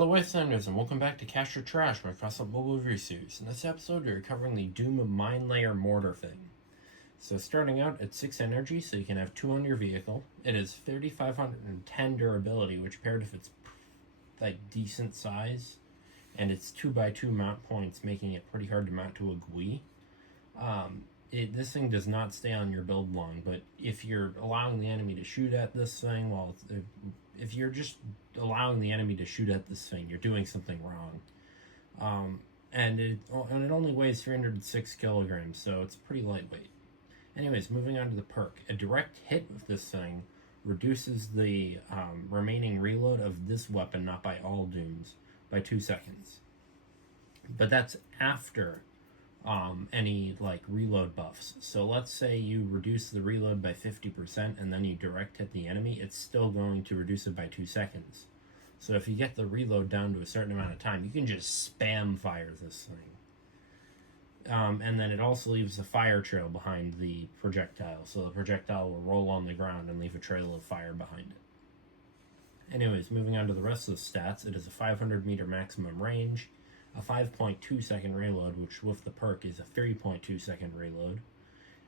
Hello Wayfinders and welcome back to Cash or Trash, my Crossout mobile review series. In this episode we are covering the Doom Mine Layer Mortar thing. So starting out at 6 energy, so you can have 2 on your vehicle. It is 3510 durability, which paired with its decent size, and it's 2x2 mount points, making it pretty hard to mount to a GUI. This thing does not stay on your build long, but if you're allowing the enemy to shoot at this thing, if you're just allowing the enemy to shoot at this thing, you're doing something wrong. And it only weighs 306 kilograms, so it's pretty lightweight. Anyways, moving on to the perk. A direct hit with this thing reduces the remaining reload of this weapon, not by all Dooms, by 2 seconds. But that's after any reload buffs. So let's say you reduce the reload by 50% and then you direct hit the enemy, it's still going to reduce it by 2 seconds. So if you get the reload down to a certain amount of time, you can just spam fire this thing. And then it also leaves a fire trail behind the projectile, so the projectile will roll on the ground and leave a trail of fire behind it. Anyways, moving on to the rest of the stats, it is a 500 meter maximum range, a 5.2 second reload, which with the perk is a 3.2 second reload,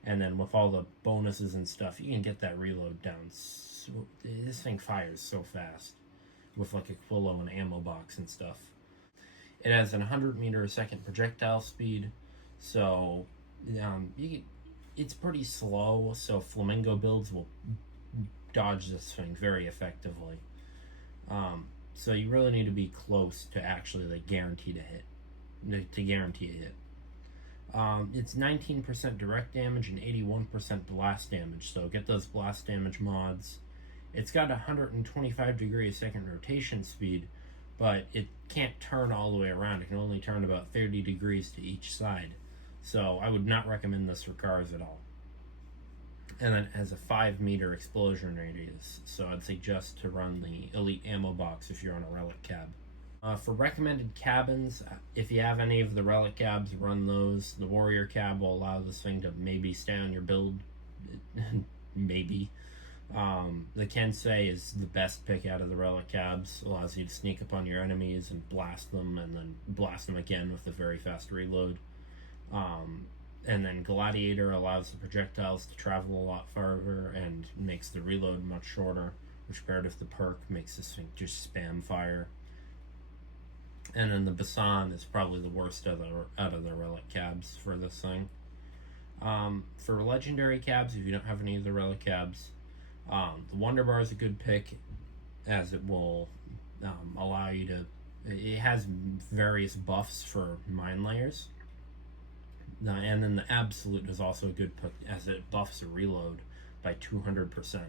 and then with all the bonuses and stuff, you can get that reload down. So, this thing fires so fast with a Quillo and ammo box and stuff. It has an 100 meter a second projectile speed, so it's pretty slow, so flamingo builds will dodge this thing very effectively. So you really need to be close to actually guarantee a hit. It's 19% direct damage and 81% blast damage, so get those blast damage mods. It's got 125 degree a second rotation speed, but it can't turn all the way around. It can only turn about 30 degrees to each side. So I would not recommend this for cars at all. And then it has a 5 meter explosion radius, so I'd suggest to run the elite ammo box if you're on a relic cab. For recommended cabins, if you have any of the relic cabs, run those. The warrior cab will allow this thing to maybe stay on your build. Maybe. The Kensei is the best pick out of the relic cabs. Allows you to sneak up on your enemies and blast them, and then blast them again with a very fast reload. And then Gladiator allows the projectiles to travel a lot farther and makes the reload much shorter, which paired with the perk makes this thing just spam fire. And then the Basan is probably the worst out of the relic cabs for this thing. For legendary cabs, if you don't have any of the relic cabs, the Wonder Bar is a good pick, as it will allow you to... It has various buffs for mine layers. And then the Absolute is also a good pick, as it buffs a reload by 200%.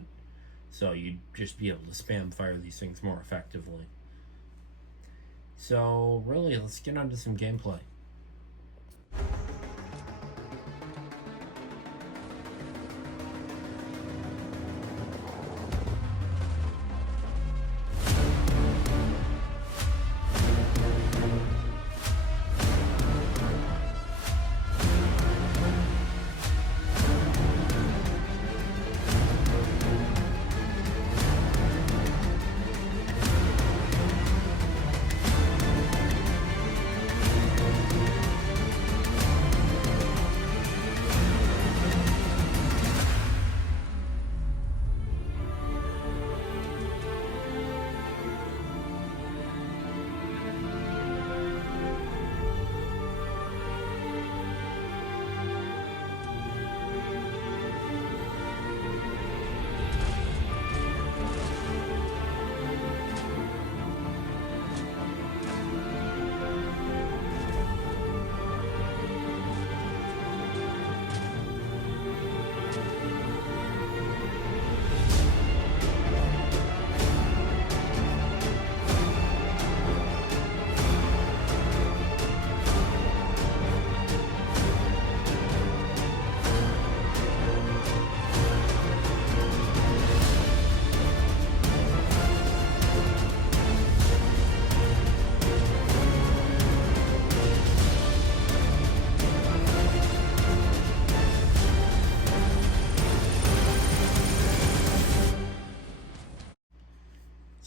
So you'd just be able to spam fire these things more effectively. So really, let's get on to some gameplay.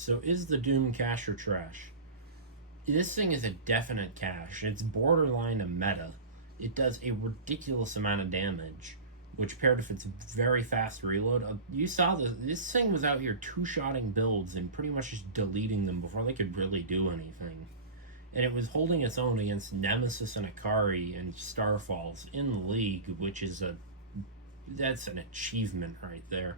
So is the Doom cash or trash? This thing is a definite cash. It's borderline a meta. It does a ridiculous amount of damage, which paired with its very fast reload. You saw this thing was out here two-shotting builds and pretty much just deleting them before they could really do anything. And it was holding its own against Nemesis and Akari and Starfalls in the league, which is that's an achievement right there.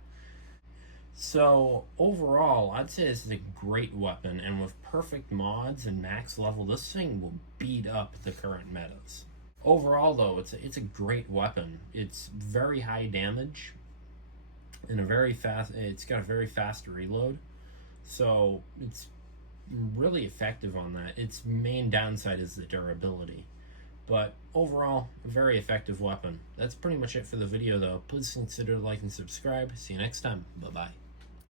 So overall, I'd say this is a great weapon, and with perfect mods and max level, this thing will beat up the current metas. Overall, though, it's a great weapon. It's very high damage and a very fast. It's got a very fast reload, so it's really effective on that. Its main downside is the durability, but overall, a very effective weapon. That's pretty much it for the video, though. Please consider to like and subscribe. See you next time. Bye bye.